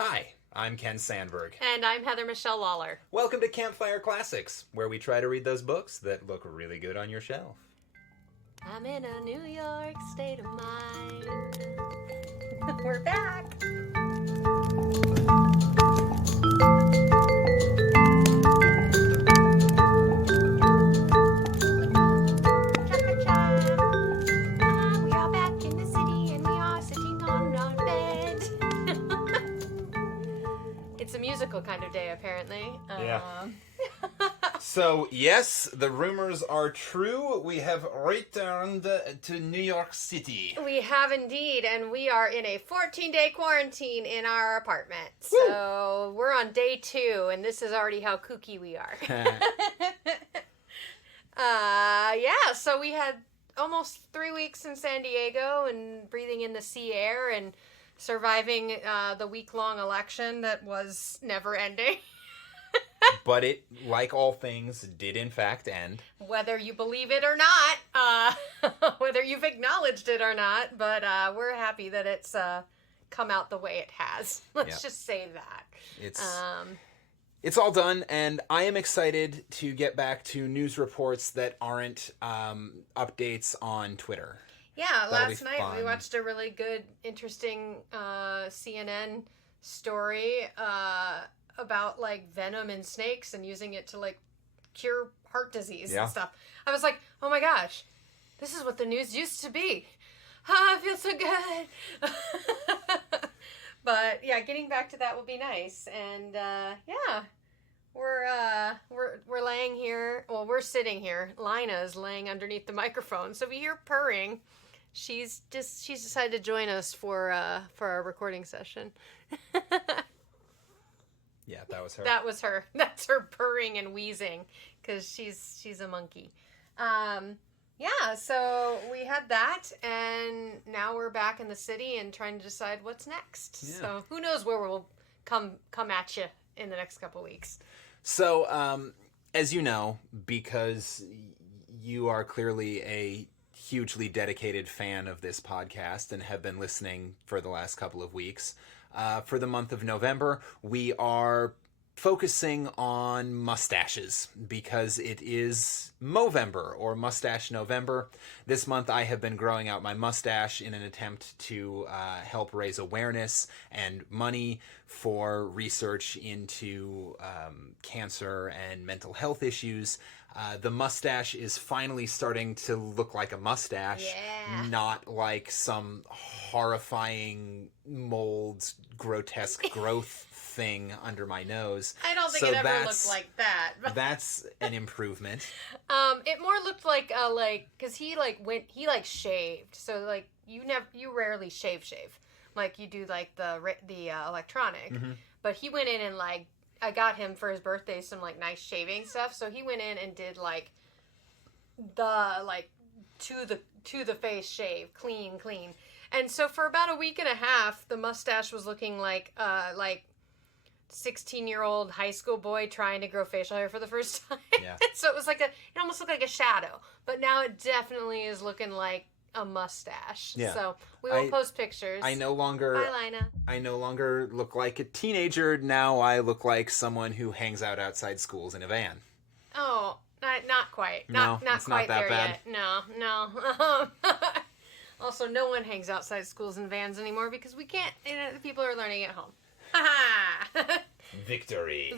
Hi, I'm Ken Sandberg. And I'm Heather Michelle Lawler. Welcome to Campfire Classics, where we try to read those books that look really good on your shelf. I'm in a New York state of mind. We're back. We are back in the city and we are sitting on our bed. It's a musical kind of day, apparently. Yeah. So, yes, the rumors are true. We have returned to New York City. We have indeed, and we are in a 14-day quarantine in our apartment. Woo. So we're on day 2, and this is already how kooky we are. So we had almost 3 weeks in San Diego and breathing in the sea air and surviving the week-long election that was never-ending. But it, like all things, did in fact end. Whether you believe it or not, whether you've acknowledged it or not, but we're happy that it's come out the way it has. Let's just say that. It's all done, and I am excited to get back to news reports that aren't updates on Twitter. Yeah, That'll last be night fun. we watched a really good, interesting CNN story about like venom in snakes and using it to like cure heart disease and stuff. I was like, oh my gosh, this is what the news used to be. I feel so good. But yeah, getting back to that will be nice. And we're laying here. Well, we're sitting here. Lina is laying underneath the microphone, so we hear purring. She's decided to join us for our recording session. Yeah, that was her. That was her. That's her purring and wheezing because she's a monkey. So we had that, and now we're back in the city and trying to decide what's next. Yeah. So who knows where we'll come at you in the next couple weeks. So, as you know, because you are clearly a hugely dedicated fan of this podcast and have been listening for the last couple of weeks, for the month of November, we are focusing on mustaches because it is Movember, or Mustache November. This month I have been growing out my mustache in an attempt to help raise awareness and money for research into cancer and mental health issues. The mustache is finally starting to look like a mustache, not like some horrifying mold, grotesque growth thing under my nose. I don't think it ever looked like that. That's an improvement. It more looked like because he shaved. So like you rarely shave. Like you do like the electronic. Mm-hmm. But he went in and like I got him for his birthday some like nice shaving stuff. So he went in and did like the like to the face shave, clean. And so for about a week and a half, the mustache was looking like 16-year-old high school boy trying to grow facial hair for the first time. Yeah. So it almost looked like a shadow. But now it definitely is looking like a mustache. Yeah. So we will post pictures. Bye, Lina. I no longer look like a teenager. Now I look like someone who hangs out outside schools in a van. Oh, not quite. Not quite that there bad. Yet. No. Also, no one hangs outside schools in vans anymore because we can't. People are learning at home. Victory.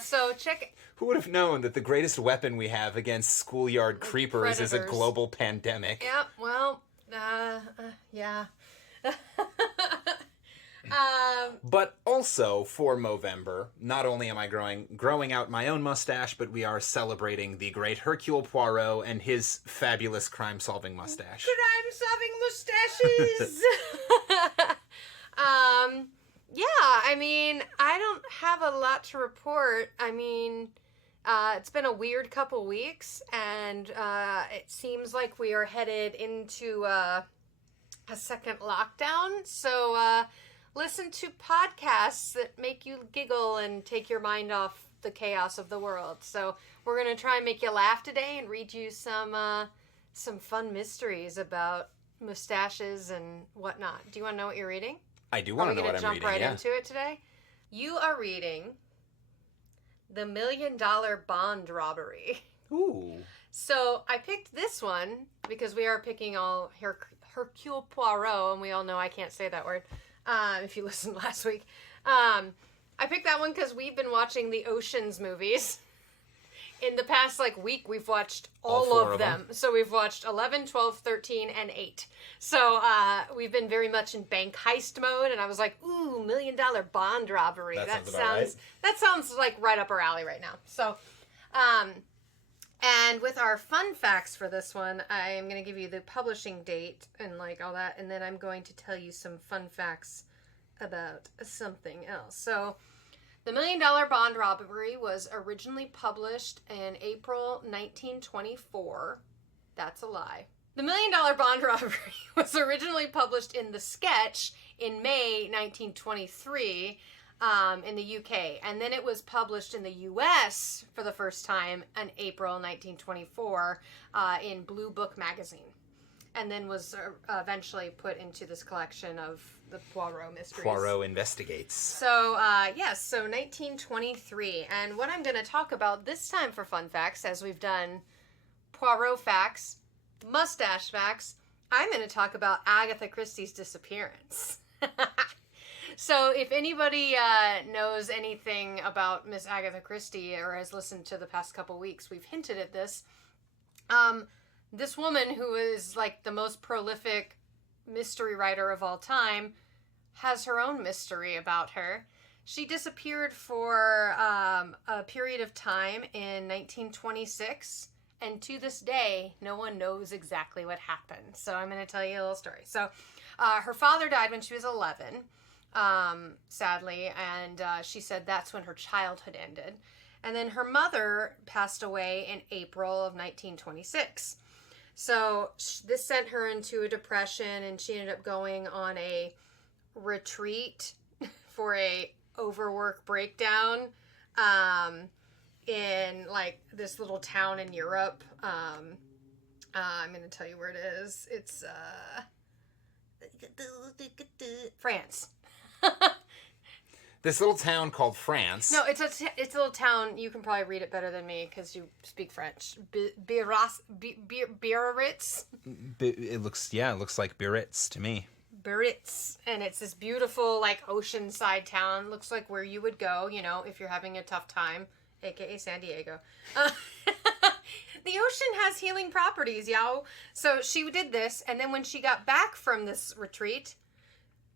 So check. Who would have known that the greatest weapon we have against schoolyard creepers is a global pandemic? Yep, well, yeah. But also for Movember, not only am I growing out my own mustache, but we are celebrating the great Hercule Poirot and his fabulous crime-solving mustache. Crime-solving mustaches! I mean, I don't have a lot to report. I mean, it's been a weird couple weeks, and it seems like we are headed into a second lockdown. So listen to podcasts that make you giggle and take your mind off the chaos of the world. So we're going to try and make you laugh today and read you some fun mysteries about moustaches and whatnot. Do you want to know what you're reading? I do want to know what I'm reading. Are we going to jump right into it today? You are reading The $1 Million Bond Robbery. Ooh. So I picked this one because we are picking all Hercule Poirot, and we all know I can't say that word if you listened last week. I picked that one because we've been watching the Ocean's movies. In the past, week, we've watched all of them. So we've watched 11, 12, 13, and 8. So we've been very much in bank heist mode, and I was like, ooh, $1 Million Bond Robbery. That sounds like right up our alley right now. So, and with our fun facts for this one, I am going to give you the publishing date and all that, and then I'm going to tell you some fun facts about something else. So, The $1 Million Bond Robbery was originally published in April 1924. That's a lie. The $1 Million Bond Robbery was originally published in The Sketch in May 1923 in the UK. And then it was published in the US for the first time in April 1924 in Blue Book magazine. And then was eventually put into this collection of the Poirot mysteries. Poirot Investigates. So, so 1923. And what I'm going to talk about this time for fun facts, as we've done Poirot facts, mustache facts, I'm going to talk about Agatha Christie's disappearance. So, if anybody knows anything about Miss Agatha Christie or has listened to the past couple weeks, we've hinted at this. This woman, who is the most prolific mystery writer of all time, has her own mystery about her. She disappeared for a period of time in 1926, and to this day, no one knows exactly what happened. So I'm going to tell you a little story. So her father died when she was 11, sadly, and she said that's when her childhood ended. And then her mother passed away in April of 1926. So this sent her into a depression, and she ended up going on a retreat for a overwork breakdown in this little town in Europe. I'm going to tell you where it is. It's France. This little town called France. No, it's a little town. You can probably read it better than me because you speak French. Biarritz. It looks like Biarritz to me. Biarritz, and it's this beautiful oceanside town. Looks like where you would go, if you're having a tough time, aka San Diego. The ocean has healing properties, yo. So she did this, and then when she got back from this retreat,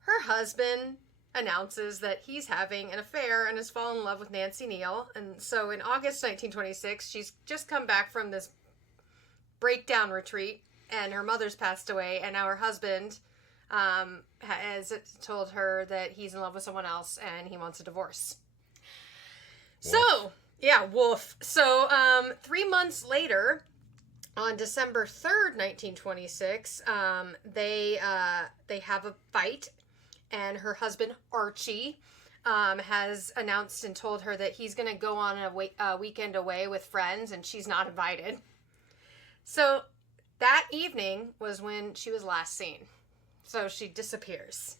her husband announces that he's having an affair and has fallen in love with Nancy Neal. And so in August 1926, she's just come back from this breakdown retreat, and her mother's passed away, and now her husband has told her that he's in love with someone else and he wants a divorce. Wolf. So, yeah, wolf. So, 3 months later, on December 3rd, 1926, they have a fight. And her husband, Archie, has announced and told her that he's going to go on a weekend away with friends, and she's not invited. So that evening was when she was last seen. So she disappears.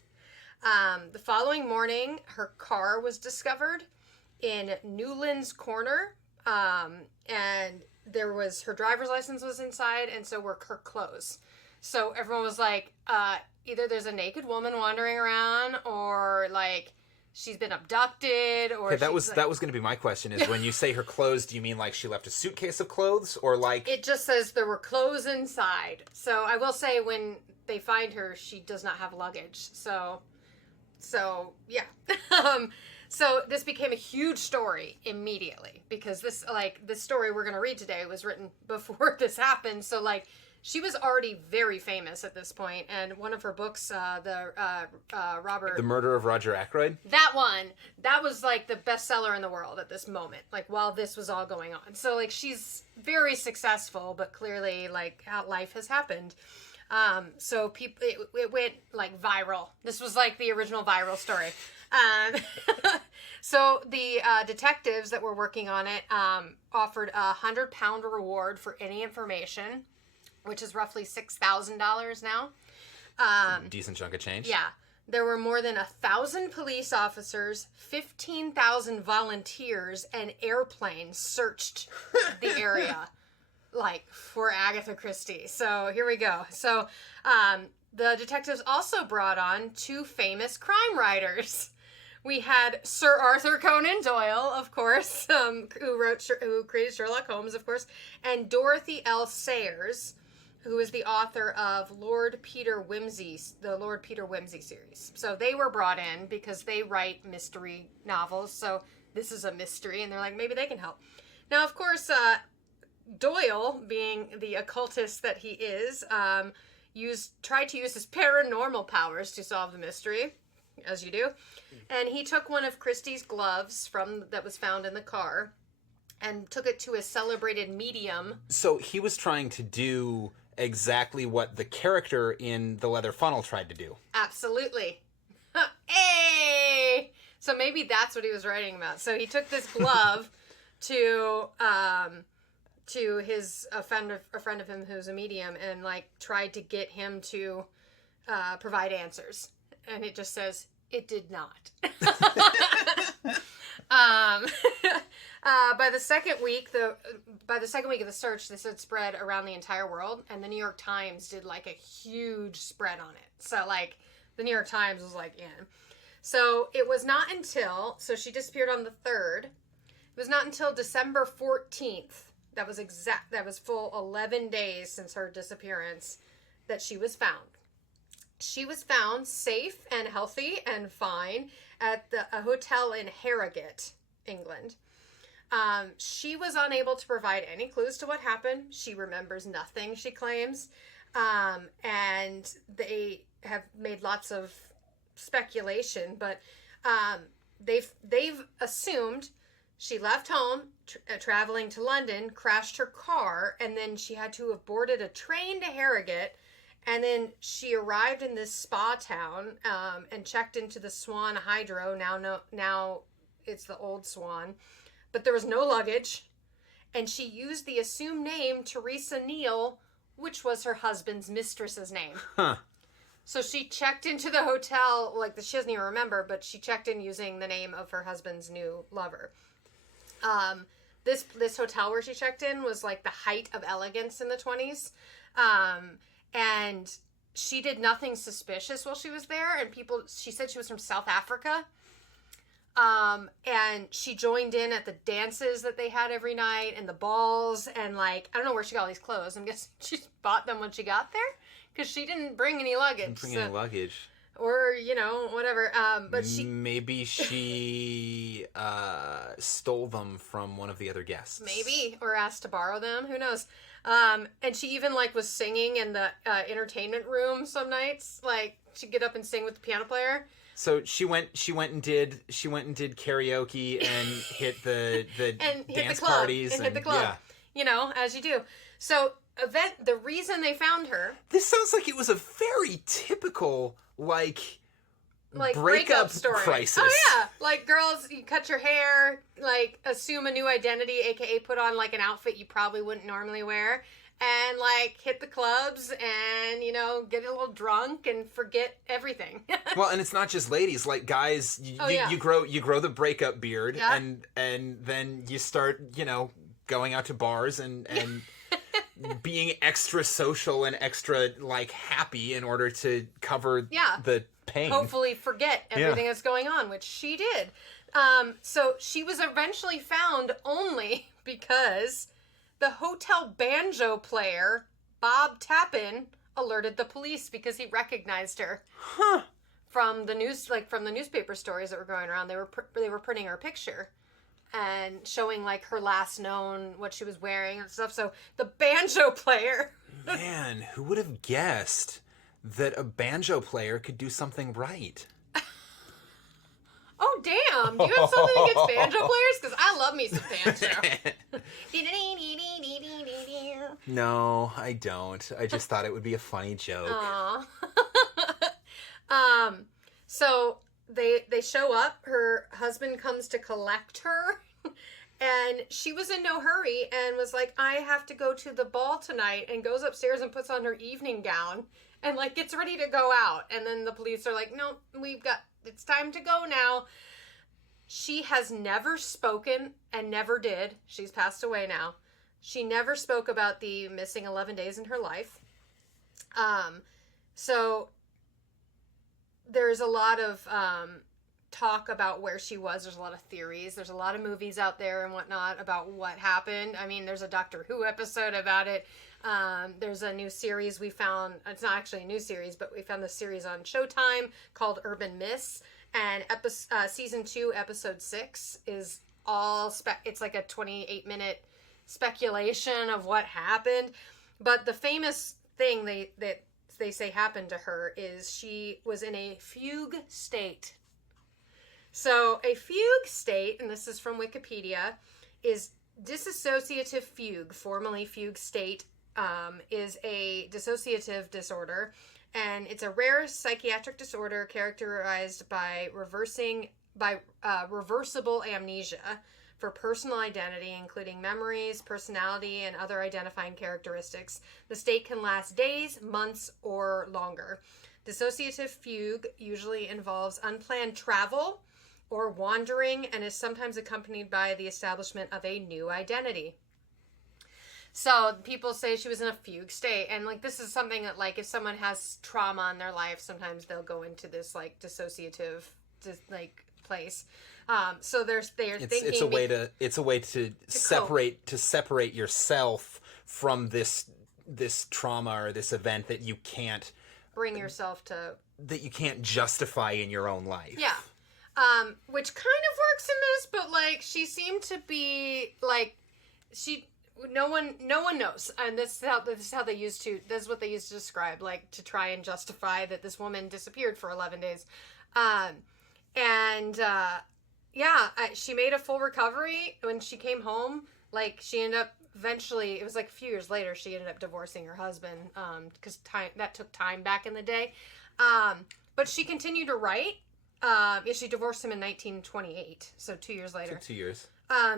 The following morning, her car was discovered in Newlands Corner, and her driver's license was inside, and so were her clothes. So everyone was like, either there's a naked woman wandering around, or she's been abducted, or that was going to be my question. Is when you say her clothes, do you mean she left a suitcase of clothes, or It just says there were clothes inside. So I will say when they find her, she does not have luggage. So yeah. So this became a huge story immediately because this story we're going to read today was written before this happened. So she was already very famous at this point, and one of her books, The Murder of Roger Ackroyd? That was the bestseller in the world at this moment, while this was all going on. So she's very successful, but clearly how life has happened. So it went viral. This was the original viral story. So the detectives that were working on it offered a £100 reward for any information, which is roughly $6,000 now. Decent chunk of change. Yeah. There were more than 1,000 police officers, 15,000 volunteers, and airplanes searched the area, like, for Agatha Christie. So here we go. So the detectives also brought on 2 famous crime writers. We had Sir Arthur Conan Doyle, of course, who created Sherlock Holmes, of course, and Dorothy L. Sayers, who is the author of the Lord Peter Wimsey series. So they were brought in because they write mystery novels. So this is a mystery, and they're like, maybe they can help. Now, of course, Doyle, being the occultist that he is, tried to use his paranormal powers to solve the mystery, as you do. And he took one of Christie's gloves that was found in the car and took it to a celebrated medium. So he was trying to do exactly what the character in The Leather Funnel tried to do. Absolutely. Hey! So maybe that's what he was writing about. So he took this glove to a friend of him who's a medium, and like tried to get him to provide answers. And it just says it did not. By the second week of the search, this had spread around the entire world, and the New York Times did like a huge spread on it. So like the New York Times was like in. So it was not until she disappeared on the 3rd. It was not until December 14th. That was full 11 days since her disappearance that she was found. She was found safe and healthy and fine at a hotel in Harrogate, England. She was unable to provide any clues to what happened. She remembers nothing, she claims. And they have made lots of speculation, but they've assumed she left home, traveling to London, crashed her car, and then she had to have boarded a train to Harrogate. And then she arrived in this spa town and checked into the Swan Hydro. Now it's the Old Swan. But there was no luggage. And she used the assumed name Teresa Neal, which was her husband's mistress's name. Huh. So she checked into the hotel, she doesn't even remember, but she checked in using the name of her husband's new lover. This hotel where she checked in was like the height of elegance in the 20s. And she did nothing suspicious while she was there. And she said she was from South Africa. And she joined in at the dances that they had every night and the balls. And I don't know where she got all these clothes. I'm guessing she bought them when she got there. Because she didn't bring any luggage. Any luggage. Or, whatever. But Maybe she stole them from one of the other guests. Maybe. Or asked to borrow them. Who knows? And she even was singing in the entertainment room some nights. She'd get up and sing with the piano player. So she went and did karaoke and hit the and dance hit the club, parties and hit the club. Yeah. As you do. So the reason they found her. This sounds like it was a very typical breakup story. Crisis. Oh yeah, girls, you cut your hair, assume a new identity, aka put on an outfit you probably wouldn't normally wear, and hit the clubs and get a little drunk and forget everything. Well, and it's not just ladies, guys. You grow the breakup beard, yeah. and then you start going out to bars and being extra social and extra happy in order to cover the pain. Hopefully forget everything that's going on, which she did. So she was eventually found only because the hotel banjo player, Bob Tappan, alerted the police because he recognized her. Huh. From the news, from the newspaper stories that were going around. They were printing her picture and showing her last known, what she was wearing and stuff. So the banjo player. Man, who would have guessed that a banjo player could do something right? Oh, damn. Do you have something against banjo players? Because I love me some banjo. No, I don't. I just thought it would be a funny joke. So they show up. Her husband comes to collect her. And she was in no hurry and was like, I have to go to the ball tonight, and goes upstairs and puts on her evening gown and like gets ready to go out. And then the police are like, no, it's time to go now. She has never spoken and never did. She's passed away now. She never spoke about the missing 11 days in her life. So there's a lot of talk about where she was. There's a lot of theories. There's a lot of movies out there and whatnot about what happened. I mean, there's a Doctor Who episode about it. There's a new series we found. It's not actually a new series, but we found this series on Showtime called Urban Myths. And season 2, episode 6 is all it's like a 28-minute speculation of what happened. But the famous thing that they say happened to her is she was in a fugue state. So a fugue state, and this is from Wikipedia, is dissociative fugue, formerly fugue state, is a dissociative disorder, and it's a rare psychiatric disorder characterized by reversible amnesia for personal identity, including memories, personality, and other identifying characteristics. The state can last days, months, or longer. Dissociative fugue usually involves unplanned travel or wandering, and is sometimes accompanied by the establishment of a new identity. So people say she was in a fugue state, and like this is something that like if someone has trauma in their life, sometimes they'll go into this like dissociative place. So they're thinking it's a way to separate yourself from this trauma or this event that you can't bring yourself to, that you can't justify in your own life. Yeah. Which kind of works in this, but like she seemed to be like no one knows, and this is what they used to describe, like to try and justify that this woman disappeared for 11 days. She made a full recovery when she came home. Like she ended up eventually, it was like a few years later, she ended up divorcing her husband, because that took time back in the day. But she continued to write. She divorced him in 1928, so 2 years later. Took 2 years.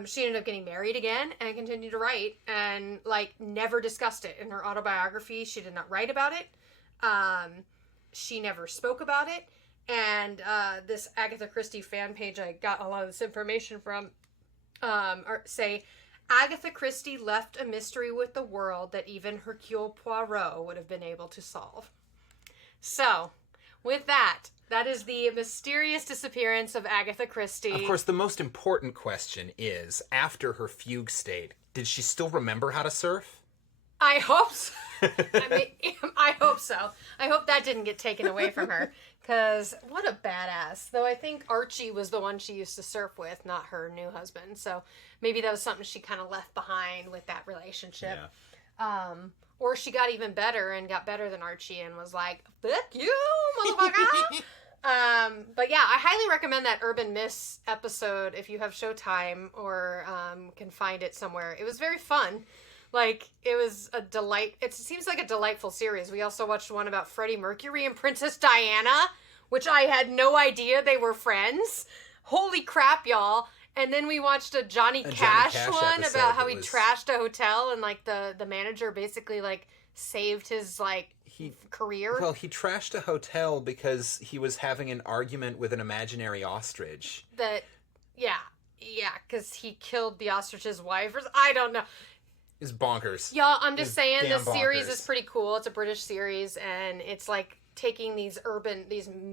She ended up getting married again and continued to write, and like never discussed it in her autobiography. She did not write about it. She never spoke about it. And this Agatha Christie fan page I got a lot of this information from say Agatha Christie left a mystery with the world that even Hercule Poirot would have been able to solve. So, with that is the mysterious disappearance of Agatha Christie. Of course, the most important question is, after her fugue state, did she still remember how to surf? I hope so. I hope so. I hope that didn't get taken away from her. Because what a badass. Though I think Archie was the one she used to surf with, not her new husband. So maybe that was something she kind of left behind with that relationship. Yeah. Or she got even better and got better than Archie and was like, fuck you, motherfucker. But yeah, I highly recommend that Urban Myths episode if you have Showtime or can find it somewhere. It was very fun. Like, it was a delight. It seems like a delightful series. We also watched one about Freddie Mercury and Princess Diana, which I had no idea they were friends. Holy crap, y'all. And then we watched a Johnny Cash one about how he trashed a hotel and, like, the manager basically, like, saved his, like, career. Well, he trashed a hotel because he was having an argument with an imaginary ostrich. Yeah, because he killed the ostrich's wife. I don't know. Is bonkers. Y'all, I'm just saying, this bonkers. series is pretty cool. It's a British series, and it's like taking these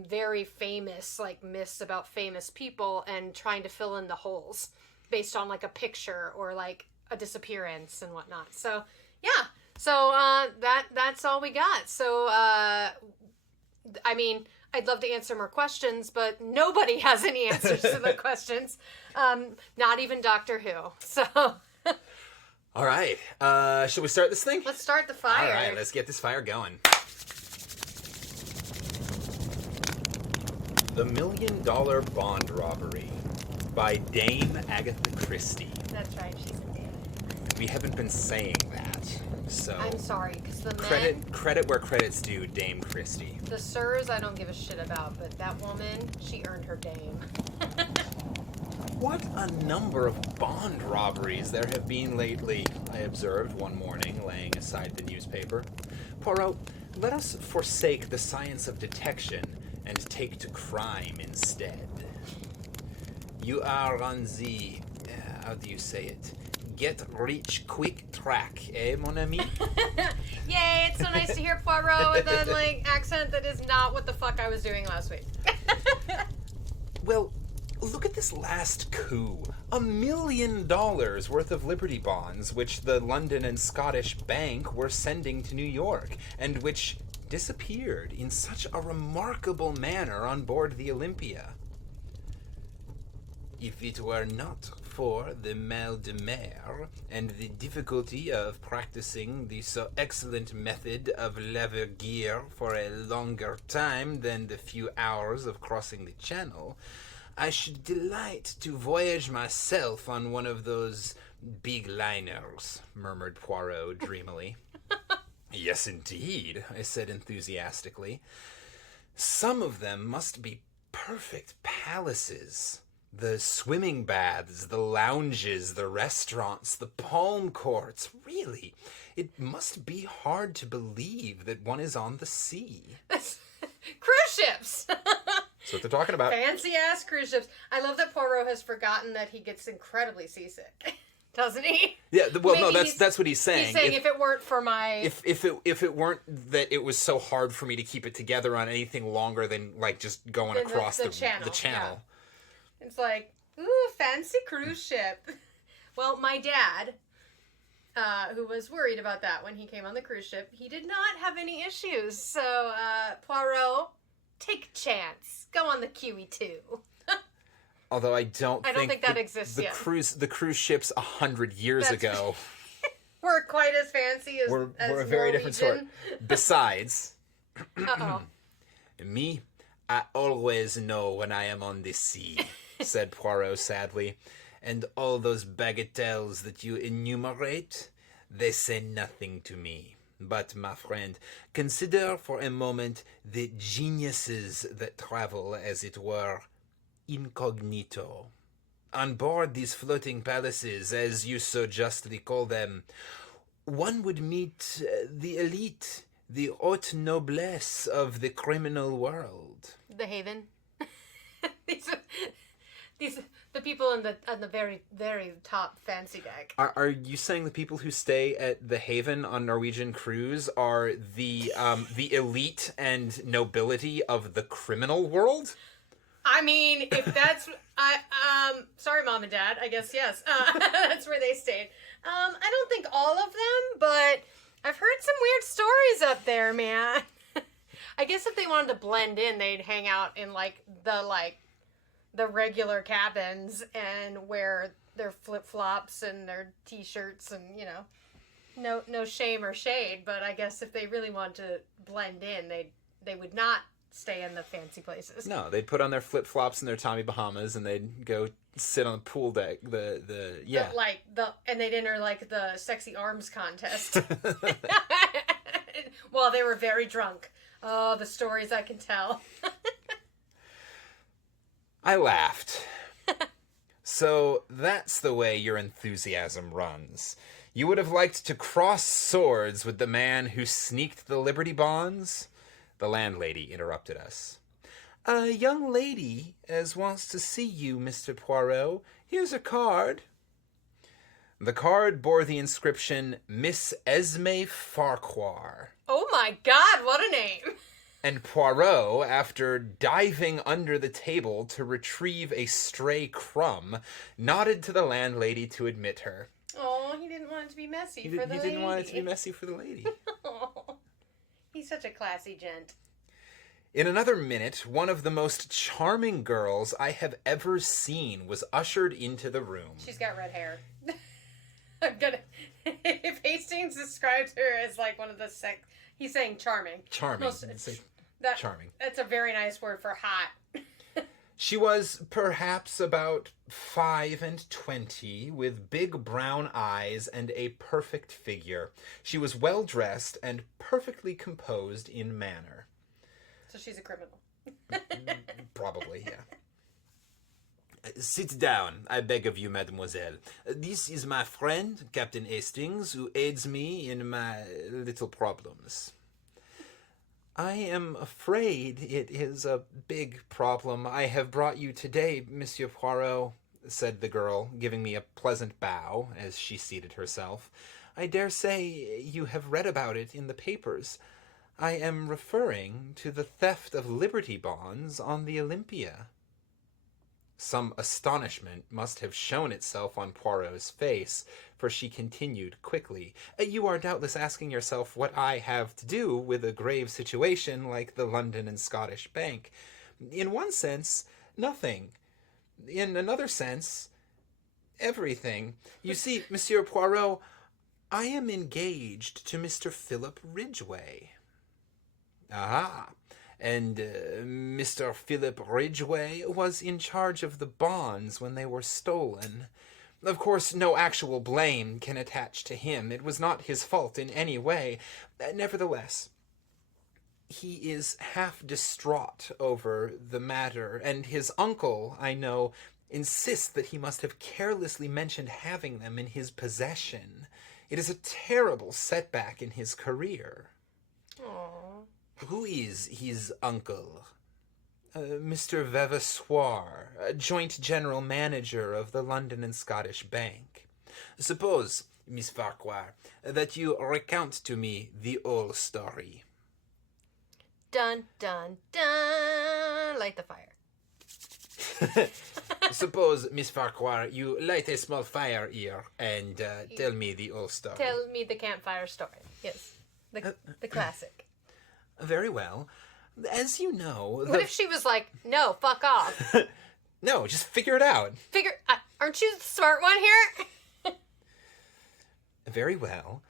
very famous, like, myths about famous people and trying to fill in the holes based on, like, a picture or, like, a disappearance and whatnot. So, yeah. So, that's all we got. So, I mean, I'd love to answer more questions, but nobody has any answers to the questions. Not even Doctor Who. So... All right. Should we start this thing? Let's start the fire. All right, let's get this fire going. The Million Dollar Bond Robbery by Dame Agatha Christie. That's right, she's a dame. We haven't been saying that, so... I'm sorry, because the Credit where credit's due, Dame Christie. The sirs I don't give a shit about, but that woman, she earned her dame. What a number of bond robberies there have been lately, I observed one morning, laying aside the newspaper. Poirot, let us forsake the science of detection and take to crime instead. You are on the, how do you say it? Get rich quick track, eh, mon ami? Yay, it's so nice to hear Poirot with an accent that is not what the fuck I was doing last week. Well, look at this last coup. $1 million worth of Liberty bonds, which the London and Scottish Bank were sending to New York, and which disappeared in such a remarkable manner on board the Olympia. If it were not for the mal de mer and the difficulty of practicing the so excellent method of lever gear for a longer time than the few hours of crossing the channel, I should delight to voyage myself on one of those big liners, murmured Poirot dreamily. Yes, indeed, I said enthusiastically. Some of them must be perfect palaces. The swimming baths, the lounges, the restaurants, the palm courts. Really, it must be hard to believe that one is on the sea. Cruise ships! That's what they're talking about. Fancy-ass cruise ships. I love that Poirot has forgotten that he gets incredibly seasick. Doesn't he? Yeah, well, Maybe no, that's what he's saying. He's saying if it weren't for my... If it weren't that it was so hard for me to keep it together on anything longer than, like, just going across the channel. Yeah. It's like, ooh, fancy cruise ship. Well, my dad, who was worried about that when he came on the cruise ship, he did not have any issues. So, Poirot, take a chance. Go on the QE2. Although I don't think that exists yet. The cruise ships 100 years ago were quite as fancy as were as a very different sort. Besides, me, I always know when I am on the sea, said Poirot sadly, and all those bagatelles that you enumerate, they say nothing to me. But, my friend, consider for a moment the geniuses that travel, as it were, incognito. On board these floating palaces, as you so justly call them, one would meet the elite, the haute noblesse of the criminal world. The Haven. these the people on the very, very top fancy deck. Are you saying the people who stay at the Haven on Norwegian cruise are the elite and nobility of the criminal world? I mean, if that's... sorry, Mom and Dad. I guess, yes. That's where they stayed. I don't think all of them, but I've heard some weird stories up there, man. I guess if they wanted to blend in, they'd hang out in, the regular cabins and wear their flip-flops and their T-shirts and, no shame or shade. But I guess if they really want to blend in, they would not stay in the fancy places. No, they'd put on their flip-flops and their Tommy Bahamas and they'd go sit on the pool deck. And they'd enter the sexy arms contest. Well, they were very drunk. Oh, the stories I can tell. I laughed. So that's the way your enthusiasm runs. You would have liked to cross swords with the man who sneaked the Liberty bonds? The landlady interrupted us. A young lady as wants to see you, Mr. Poirot. Here's a card. The card bore the inscription, Miss Esme Farquhar. Oh my God, what a name! And Poirot, after diving under the table to retrieve a stray crumb, nodded to the landlady to admit her. Oh, he didn't want it to be messy for the lady. He didn't want it to be messy for the lady. He's such a classy gent. In another minute, one of the most charming girls I have ever seen was ushered into the room. She's got red hair. If Hastings describes her as one of the he's saying charming. Charming. Charming. That's a very nice word for hot. She was perhaps about 25, with big brown eyes and a perfect figure. She was well dressed and perfectly composed in manner. So she's a criminal. Probably, yeah. Sit down, I beg of you, mademoiselle. This is my friend, Captain Hastings, who aids me in my little problems. I am afraid it is a big problem I have brought you today, Monsieur Poirot, said the girl, giving me a pleasant bow as she seated herself. I dare say you have read about it in the papers. I am referring to the theft of Liberty bonds on the Olympia. Some astonishment must have shown itself on Poirot's face, for she continued quickly. You are doubtless asking yourself what I have to do with a grave situation like the London and Scottish Bank. In one sense, nothing. In another sense, everything. You see, Monsieur Poirot, I am engaged to Mr. Philip Ridgway. Aha! And Mr. Philip Ridgway was in charge of the bonds when they were stolen. Of course, no actual blame can attach to him. It was not his fault in any way. Nevertheless, he is half distraught over the matter, and his uncle, I know, insists that he must have carelessly mentioned having them in his possession. It is a terrible setback in his career. Aww. Who is his uncle? Mr. Vavasoir, joint general manager of the London and Scottish Bank. Suppose, Miss Farquhar, that you recount to me the whole story. Dun, dun, dun. Light the fire. Suppose, Miss Farquhar, you light a small fire here and tell me the whole story. Tell me the campfire story. Yes. The classic. Very well. As you know... What if she was like, no, fuck off? No, just figure it out. Aren't you the smart one here? Very well.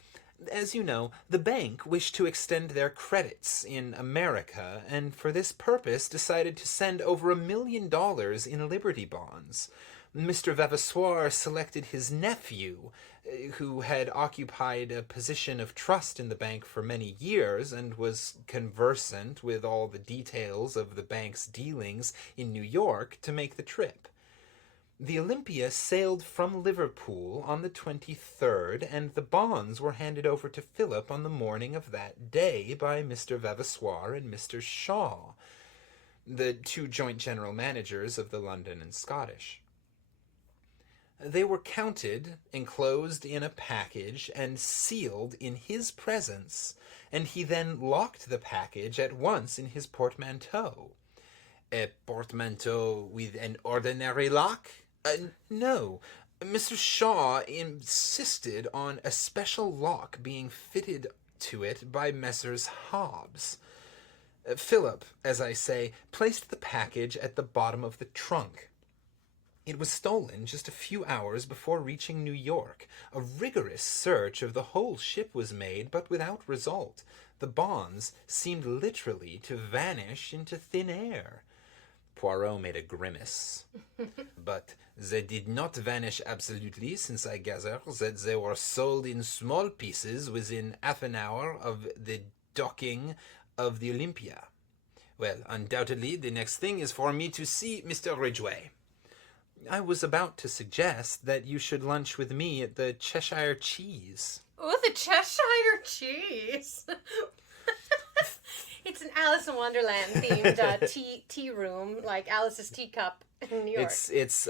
As you know, the bank wished to extend their credits in America, and for this purpose decided to send over $1 million in Liberty bonds. Mr. Vavasoir selected his nephew, who had occupied a position of trust in the bank for many years and was conversant with all the details of the bank's dealings in New York, to make the trip. The Olympia sailed from Liverpool on the 23rd, and the bonds were handed over to Philip on the morning of that day by Mr. Vavasoir and Mr. Shaw, the two joint general managers of the London and Scottish. They were counted, enclosed in a package, and sealed in his presence, and he then locked the package at once in his portmanteau. A portmanteau with an ordinary lock? No. Mr. Shaw insisted on a special lock being fitted to it by Messrs. Hobbs. Philip, as I say, placed the package at the bottom of the trunk. It was stolen just a few hours before reaching New York. A rigorous search of the whole ship was made, but without result. The bonds seemed literally to vanish into thin air. Poirot made a grimace. But they did not vanish absolutely, since I gather that they were sold in small pieces within half an hour of the docking of the Olympia. Well, undoubtedly, the next thing is for me to see Mr. Ridgway. I was about to suggest that you should lunch with me at the Cheshire Cheese. Oh, the Cheshire Cheese. It's an Alice in Wonderland themed tea room, like Alice's teacup in New York. It's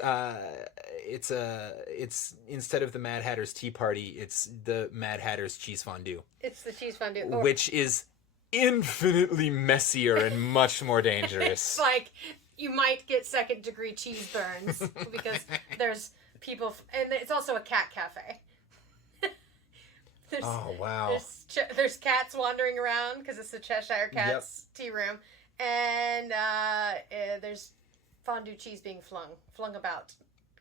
instead of the Mad Hatter's Tea Party, it's the Mad Hatter's Cheese Fondue. It's the cheese fondue, which is infinitely messier and much more dangerous. It's like you might get second-degree cheese burns because there's people, and it's also a cat cafe. Oh, wow. There's cats wandering around because it's the Cheshire Cats tea room, and there's fondue cheese being flung about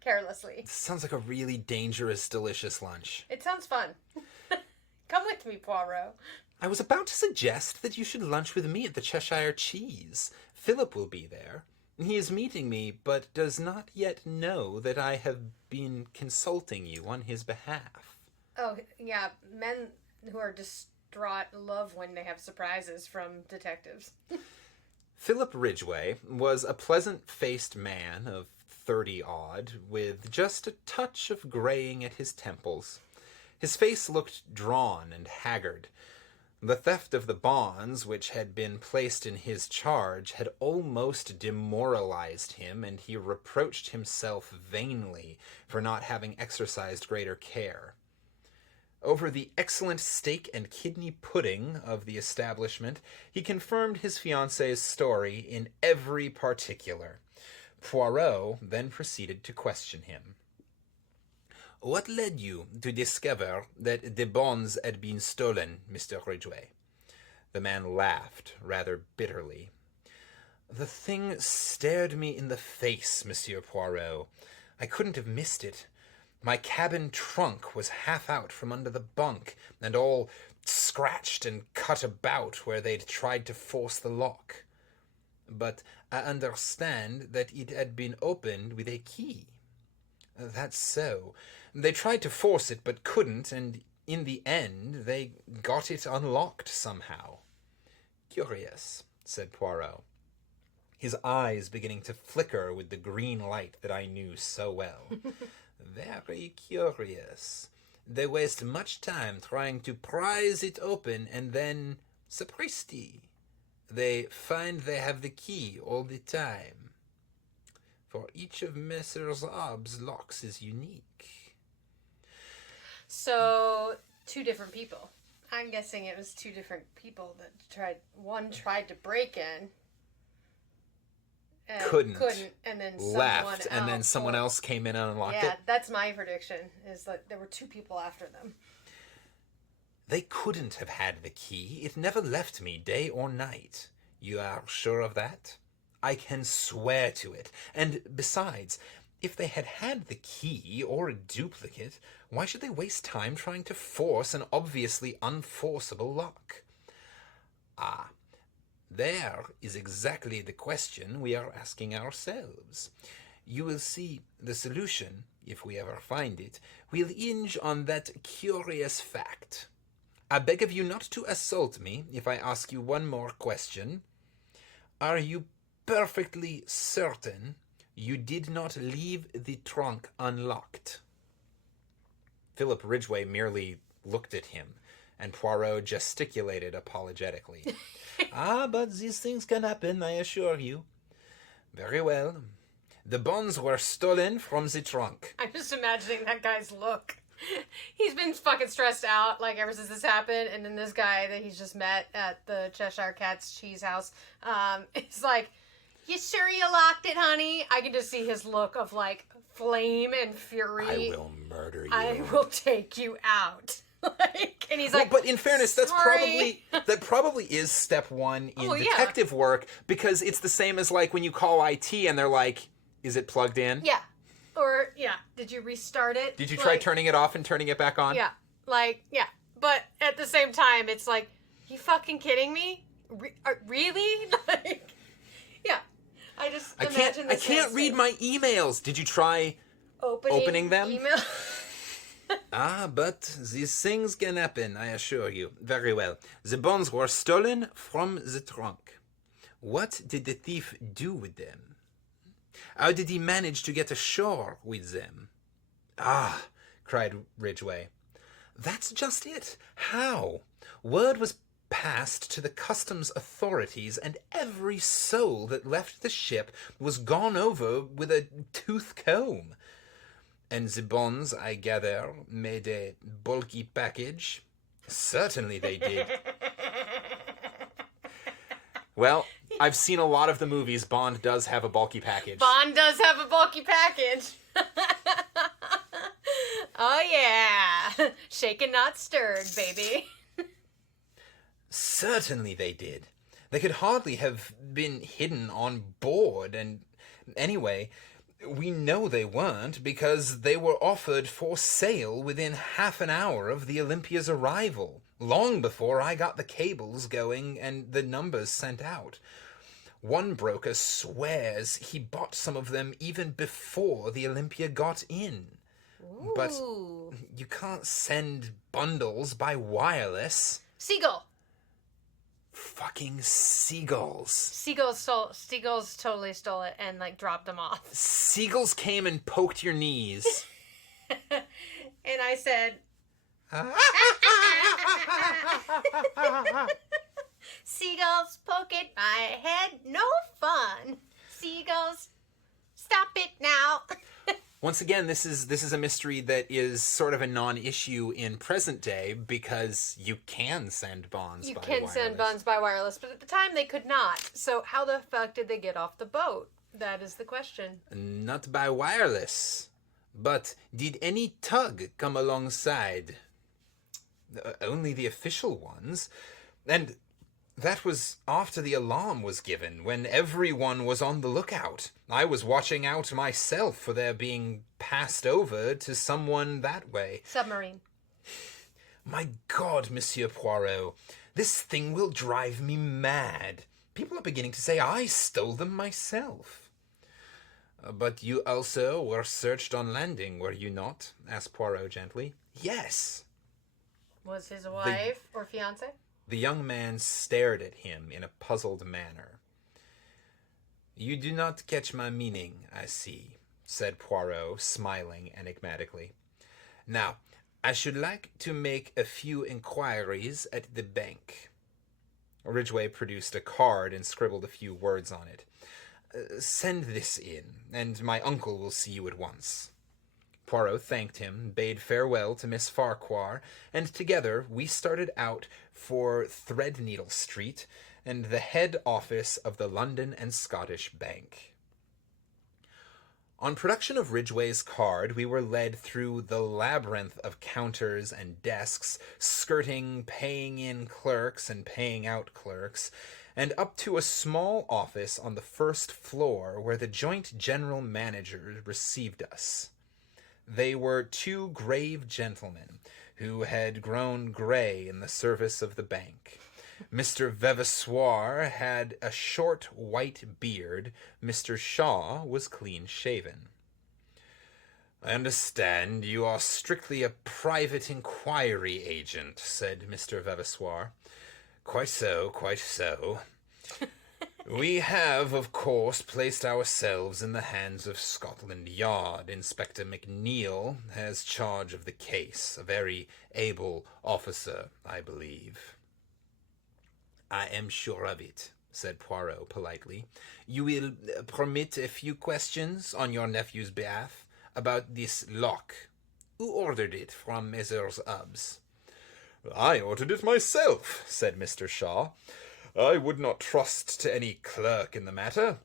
carelessly. Sounds like a really dangerous, delicious lunch. It sounds fun. Come with me, Poirot. I was about to suggest that you should lunch with me at the Cheshire Cheese. Philip will be there. He is meeting me, but does not yet know that I have been consulting you on his behalf. Oh, yeah. Men who are distraught love when they have surprises from detectives. Philip Ridgway was a pleasant-faced man of 30-odd, with just a touch of graying at his temples. His face looked drawn and haggard. The theft of the bonds, which had been placed in his charge, had almost demoralized him, and he reproached himself vainly for not having exercised greater care. Over the excellent steak and kidney pudding of the establishment, he confirmed his fiancée's story in every particular. Poirot then proceeded to question him. "What led you to discover that the bonds had been stolen, Mr. Ridgway?" The man laughed rather bitterly. "The thing stared me in the face, Monsieur Poirot. I couldn't have missed it. My cabin trunk was half out from under the bunk, and all scratched and cut about where they'd tried to force the lock. But I understand that it had been opened with a key." "That's so. They tried to force it, but couldn't, and in the end they got it unlocked somehow." "Curious," said Poirot, his eyes beginning to flicker with the green light that I knew so well. "Very curious. They waste much time trying to prise it open, and then, sapristi, they find they have the key all the time. For each of Messrs. Hobbs' locks is unique." So, two different people. I'm guessing it was two different people that tried to break in. And Couldn't, and then left, and then someone else came in and unlocked it. Yeah, that's my prediction, is that there were two people after them. "They couldn't have had the key. It never left me day or night." "You are sure of that?" "I can swear to it. And besides, if they had had the key or a duplicate, why should they waste time trying to force an obviously unforceable lock?" "Ah, there is exactly the question we are asking ourselves. You will see the solution, if we ever find it, will hinge on that curious fact. I beg of you not to assault me if I ask you one more question. Are you perfectly certain you did not leave the trunk unlocked?" Philip Ridgway merely looked at him, and Poirot gesticulated apologetically. "Ah, but these things can happen, I assure you." "Very well. The bonds were stolen from the trunk." I'm just imagining that guy's look. He's been fucking stressed out, like, ever since this happened, and then this guy that he's just met at the Cheshire Cat's cheese house, it's like, "You sure you locked it, honey?" I can just see his look of, like, flame and fury. "I will murder you. "I will take you out." Like, and he's like, but in fairness, "Sorry." that probably is step one in Oh, yeah. detective work, because it's the same as like when you call IT and they're like, "Is it plugged in?" Yeah. Or, yeah, did you restart it? "Did you try turning it off and turning it back on?" Yeah. Like, yeah. But at the same time, it's like, you fucking kidding me? Really? Like, yeah. I just imagine I can't read my emails. "Did you try opening them?" Email. "Ah, but these things can happen, I assure you." "Very well. The bonds were stolen from the trunk. What did the thief do with them? How did he manage to get ashore with them?" "Ah," cried Ridgway. "That's just it. How? Word was passed to the customs authorities, and every soul that left the ship was gone over with a tooth comb. And the bonds, I gather, made a bulky package?" "Certainly they did." Well, I've seen a lot of the movies. Bond does have a bulky package. Bond does have a bulky package. Oh, yeah. Shaken, not stirred, baby. "Certainly they did. They could hardly have been hidden on board, and anyway, we know they weren't because they were offered for sale within half an hour of the Olympia's arrival, long before I got the cables going and the numbers sent out. One broker swears he bought some of them even before the Olympia got in. Ooh. But you can't send bundles by wireless." Seagull. Fucking seagulls. Seagulls totally stole it and, like, dropped them off. Seagulls came and poked your knees. And I said... Seagulls poking my head, no fun. Seagulls, stop it now. Once again, this is a mystery that is sort of a non-issue in present day because you can send bonds by wireless. You can send bonds by wireless, but at the time they could not. So how the fuck did they get off the boat? That is the question. Not by wireless. But did any tug come alongside? Only the official ones. And that was after the alarm was given, when everyone was on the lookout. I was watching out myself for their being passed over to someone that way. Submarine. My God, Monsieur Poirot, this thing will drive me mad. People are beginning to say I stole them myself. But you also were searched on landing, were you not? Asked Poirot gently. Yes. Was his wife or fiancé? The young man stared at him in a puzzled manner. You do not catch my meaning, I see, said Poirot, smiling enigmatically. Now, I should like to make a few inquiries at the bank. Ridgway produced a card and scribbled a few words on it. Send this in, and my uncle will see you at once. Poirot thanked him, bade farewell to Miss Farquhar, and together we started out for Threadneedle Street and the head office of the London and Scottish Bank. On production of Ridgway's card, we were led through the labyrinth of counters and desks, skirting paying in clerks and paying out clerks, and up to a small office on the first floor where the joint general manager received us. They were two grave gentlemen who had grown gray in the service of the bank. Mr. Vavasoir had a short white beard. Mr. Shaw was clean-shaven. I understand you are strictly a private inquiry agent, said Mr. Vavasoir. Quite so, quite so. We have, of course, placed ourselves in the hands of Scotland Yard. Inspector McNeil has charge of the case, a very able officer, I believe. I am sure of it, said Poirot politely. You will permit a few questions on your nephew's behalf about this lock. Who ordered it from Messrs. Ubbs? I ordered it myself, said Mr. Shaw. I would not trust to any clerk in the matter.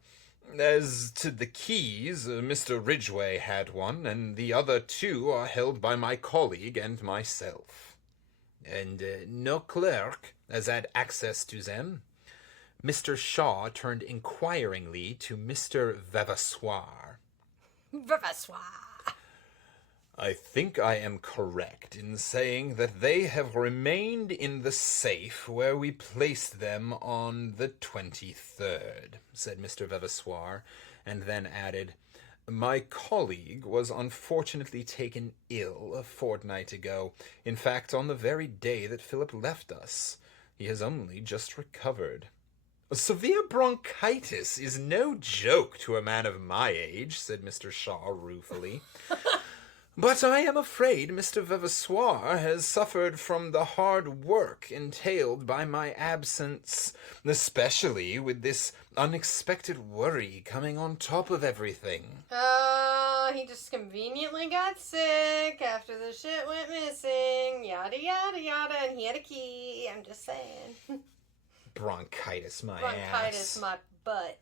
As to the keys, Mr. Ridgway had one, and the other two are held by my colleague and myself. And no clerk has had access to them? Mr. Shaw turned inquiringly to Mr. Vavasoir. Vavasoir. I think I am correct in saying that they have remained in the safe where we placed them on the 23rd, said Mr. Vavasoir, and then added, My colleague was unfortunately taken ill a fortnight ago, in fact on the very day that Philip left us. He has only just recovered. Severe bronchitis is no joke to a man of my age, said Mr. Shaw ruefully. But I am afraid Mr. Vavasoir has suffered from the hard work entailed by my absence, especially with this unexpected worry coming on top of everything. He just conveniently got sick after the shit went missing, yada yada yada, and he had a key, I'm just saying. Bronchitis, my ass. Bronchitis, my butt.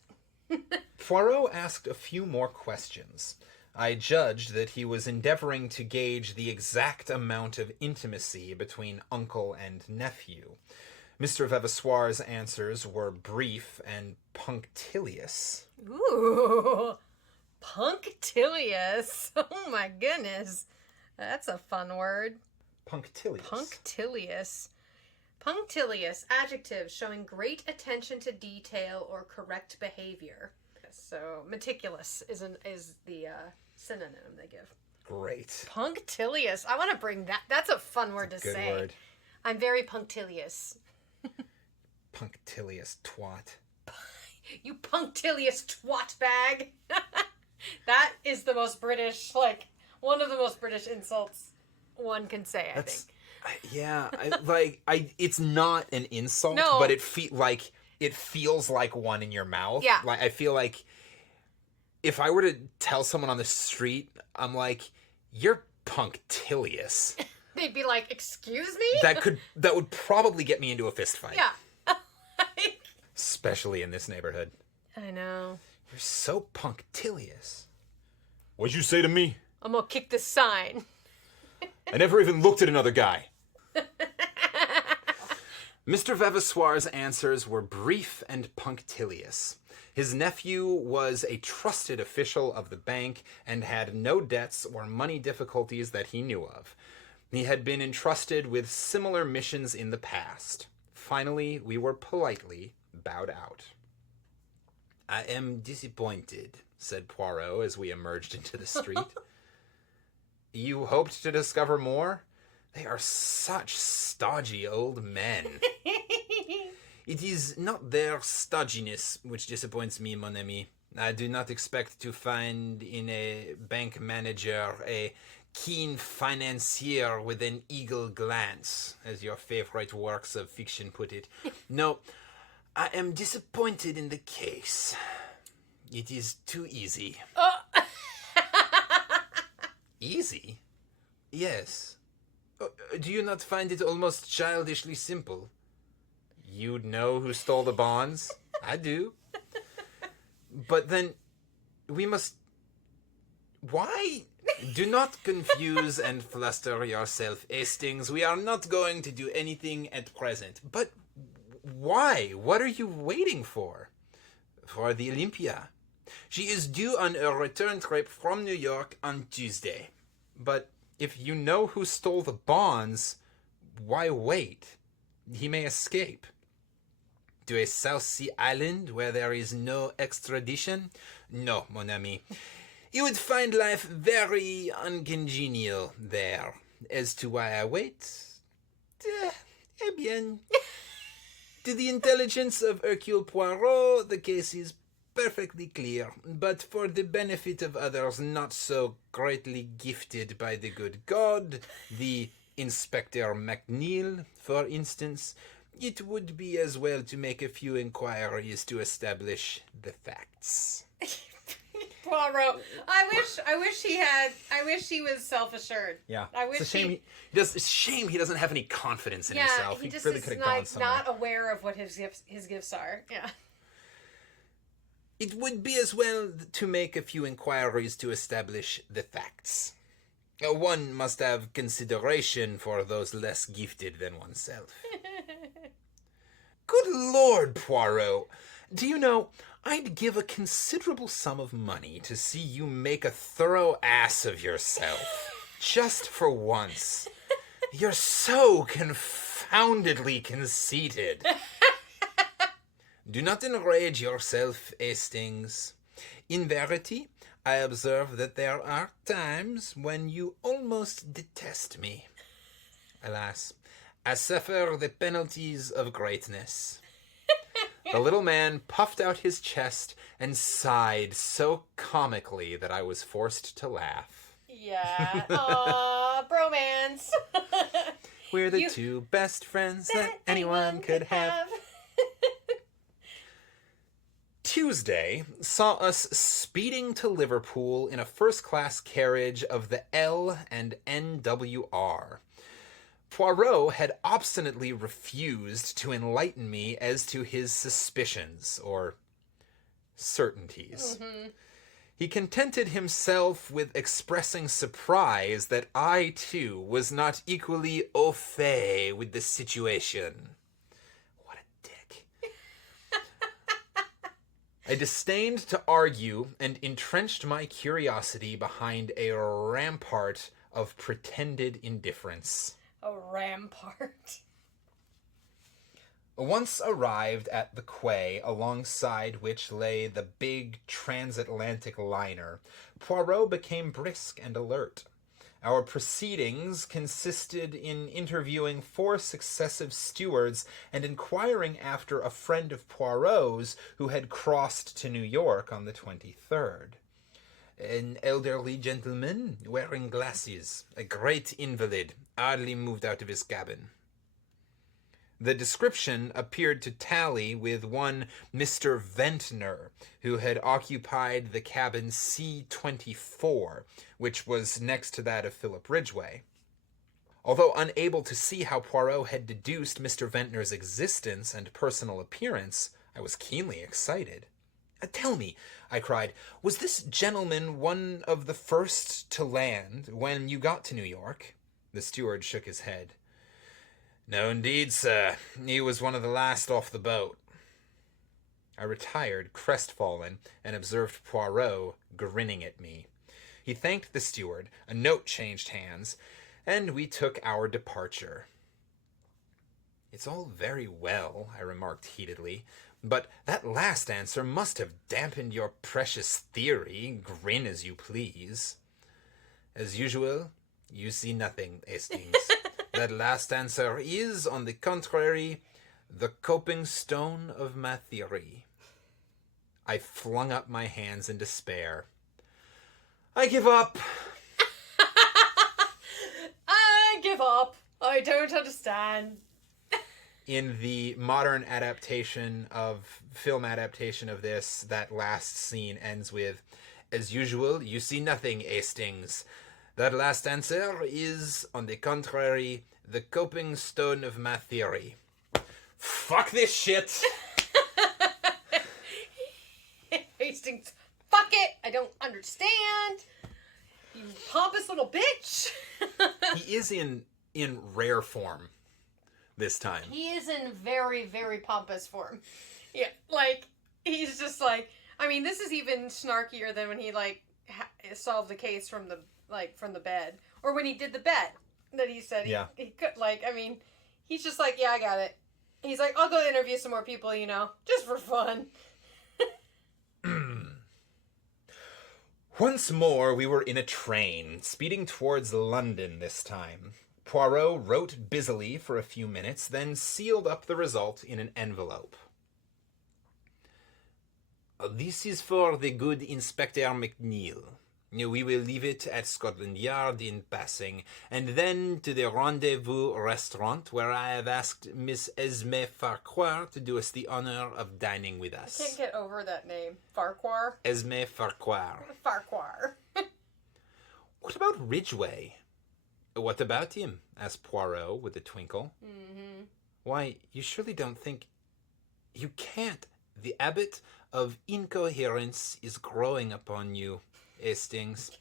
Poirot asked a few more questions. I judged that he was endeavoring to gauge the exact amount of intimacy between uncle and nephew. Mr. Vavasoir's answers were brief and punctilious. Ooh, punctilious. Oh my goodness. That's a fun word. Punctilious. Punctilious. Punctilious, adjective showing great attention to detail or correct behavior. So meticulous is the synonym they give. Great. Punctilious. I want to bring that. That's a fun word to say. Good word. I'm very punctilious. punctilious twat. You punctilious twat bag. That is the most British, like, one of the most British insults one can say, I think. It's not an insult, No. but it feels like one in your mouth. Yeah. Like, I feel like if I were to tell someone on the street, I'm like, you're punctilious. They'd be like, excuse me? That would probably get me into a fist fight. Yeah. Especially in this neighborhood. I know. You're so punctilious. What'd you say to me? I'm gonna kick this sign. I never even looked at another guy. Mr. Vavasoir's answers were brief and punctilious. His nephew was a trusted official of the bank and had no debts or money difficulties that he knew of. He had been entrusted with similar missions in the past. Finally, we were politely bowed out. I am disappointed, said Poirot as we emerged into the street. You hoped to discover more? They are such stodgy old men. It is not their stodginess which disappoints me, mon ami. I do not expect to find in a bank manager a keen financier with an eagle glance, as your favorite works of fiction put it. No, I am disappointed in the case. It is too easy. Easy? Yes. Do you not find it almost childishly simple? You know who stole the bonds? I do. But then, we must... Why? Do not confuse and fluster yourself, Hastings. We are not going to do anything at present. But why? What are you waiting for? For the Olympia. She is due on a return trip from New York on Tuesday. But if you know who stole the bonds, why wait? He may escape. To a South Sea island where there is no extradition? No, mon ami. You would find life very uncongenial there. As to why I wait? Eh bien. To the intelligence of Hercule Poirot, the case is perfectly clear, but for the benefit of others not so greatly gifted by the good God, the Inspector MacNeil, for instance, it would be as well to make a few inquiries to establish the facts. Poirot. I wish he was self-assured. Yeah. I wish it's a shame he doesn't have any confidence in yeah, himself. He just really is could have gone somewhere. not aware of what his gifts are. Yeah. It would be as well to make a few inquiries to establish the facts. One must have consideration for those less gifted than oneself. Good Lord, Poirot! Do you know, I'd give a considerable sum of money to see you make a thorough ass of yourself. Just for once. You're so confoundedly conceited. Do not enrage yourself, Hastings. In verity, I observe that there are times when you almost detest me. Alas, I suffer the penalties of greatness. The little man puffed out his chest and sighed so comically that I was forced to laugh. Yeah. Aww, bromance. We're the two best friends that anyone could have. Tuesday saw us speeding to Liverpool in a first-class carriage of the L and NWR. Poirot had obstinately refused to enlighten me as to his suspicions, or certainties. Mm-hmm. He contented himself with expressing surprise that I, too, was not equally au fait with the situation. What a dick. I disdained to argue and entrenched my curiosity behind a rampart of pretended indifference. A rampart. Once arrived at the quay alongside which lay the big transatlantic liner, Poirot became brisk and alert. Our proceedings consisted in interviewing 4 successive stewards and inquiring after a friend of Poirot's who had crossed to New York on the 23rd. An elderly gentleman wearing glasses, a great invalid, hardly moved out of his cabin. The description appeared to tally with one Mr. Ventnor, who had occupied the cabin C-24, which was next to that of Philip Ridgway. Although unable to see how Poirot had deduced Mr. Ventnor's existence and personal appearance, I was keenly excited. Tell me, I cried, was this gentleman one of the first to land when you got to New York? The steward shook his head. No, indeed, sir. He was one of the last off the boat. I retired, crestfallen, and observed Poirot grinning at me. He thanked the steward, a note changed hands, and we took our departure. It's all very well, I remarked heatedly, but that last answer must have dampened your precious theory, grin as you please. As usual, you see nothing, Hastings. That last answer is, on the contrary, the coping stone of my theory. I flung up my hands in despair. I give up. I give up. I don't understand. In the modern film adaptation of this, that last scene ends with, as usual, you see nothing, Hastings. That last answer is, on the contrary, the coping stone of my theory. Fuck this shit! Hastings, fuck it! I don't understand! You pompous little bitch! He is in rare form this time. He is in very, very pompous form. Yeah, like, he's just like, I mean, this is even snarkier than when he, like, solved the case from the bed. Or when he did the bet that he said he could, like, I mean, he's just like, yeah, I got it. He's like, I'll go interview some more people, just for fun. Once more, we were in a train, speeding towards London this time. Poirot wrote busily for a few minutes, then sealed up the result in an envelope. This is for the good Inspector McNeil. We will leave it at Scotland Yard in passing, and then to the Rendezvous restaurant, where I have asked Miss Esme Farquhar to do us the honor of dining with us. I can't get over that name. Farquhar? Esme Farquhar. Farquhar. What about Ridgway? What about him? Asked Poirot with a twinkle. Mm-hmm. Why, you surely don't think... You can't. The habit of incoherence is growing upon you, Hastings.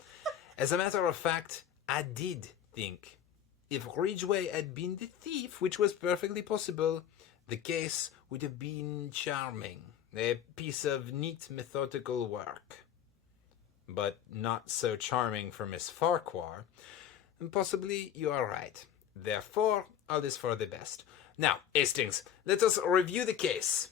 As a matter of fact, I did think. If Ridgway had been the thief, which was perfectly possible, the case would have been charming. A piece of neat methodical work. But not so charming for Miss Farquhar. Possibly you are right. Therefore, all is for the best. Now, Hastings, let us review the case.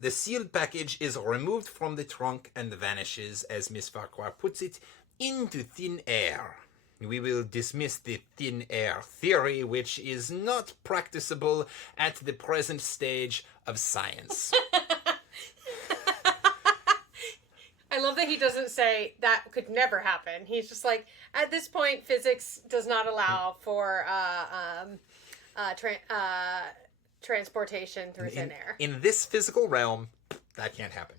The sealed package is removed from the trunk and vanishes, as Miss Farquhar puts it, into thin air. We will dismiss the thin air theory, which is not practicable at the present stage of science. I love that he doesn't say that could never happen. He's just like, at this point, physics does not allow for transportation through thin air. In this physical realm, that can't happen.